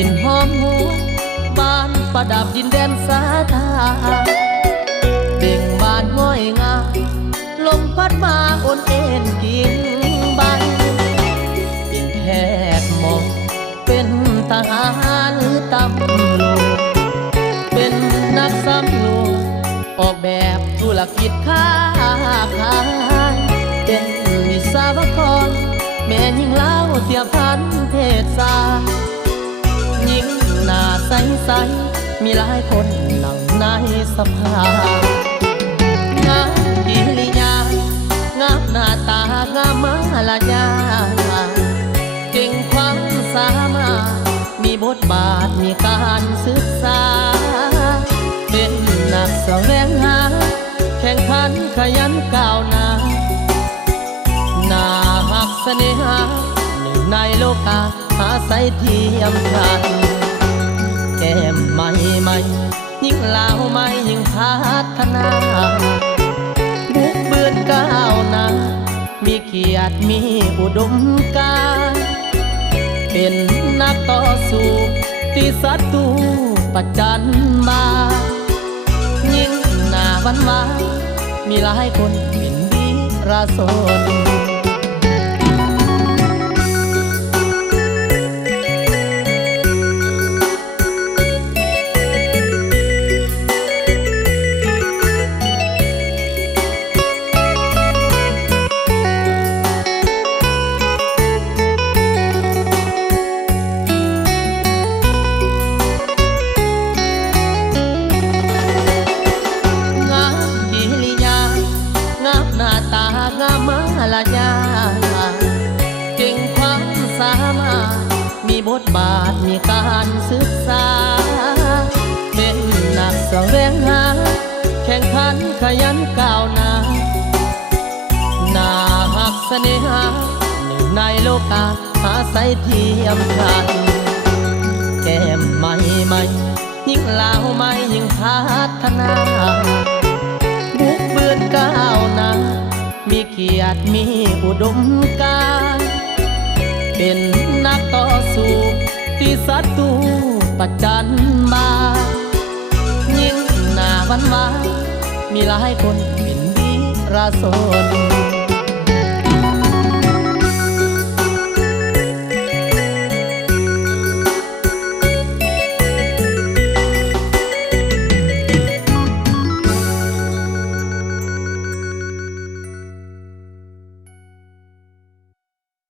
ลิ่นหอมหวนบ้านประดับดินแดนสาธาเบ่งบานง่อยงาลมพัดมาโอนเอ็นกิ่งใบเป็นแพทย์หมอเป็นทหารหรือตำรวจเป็นนักสำรวจออกแบบธุรกิจค้าขายเป็นวิศวกรแม่ยิ่งเล่าเทียบพันเพศสายิ่งหน้าใสๆมีหลายคนนั่งในสภางามกิริยางามหน้าตางามมาลายาเก่งความสามารถมีบทบาทมีการศึกษาเป็นนักแสวงหาแข่งขันขยันก้าวหน้าน่าหักเสน่หาหนึ่งในโลกาอาศัยเทียมกันแก้มใหม่ยิ่งลาวใหม่ยิ่งพัฒนาบุกเบือนก้าวหน้ามีเกียรติมีอุดมการณ์เป็นนักต่อสู้ที่ศัตรูประจันบานยิ่งหน้าหวานมีหลายคนเป็นวีรชนลายาเก่งความสามารถมีบทบาทมีการศึกษาเป็นนักแสวงหาแข่งขันขยันก้าวหน้าน่าหักเสน่หาหนึ่งในโลกาอาศัยเทียมกันแก้มใหม่ยิ่งลาวใหม่ยิ่งพัฒนาบุกเบือนก้าวหน้ามีเกียรติมีอุดมการณ์เป็นนักต่อสู้ที่ศัตรูประจันบานยิ่งหน้าหวานมีหลายคนเป็นวีรชน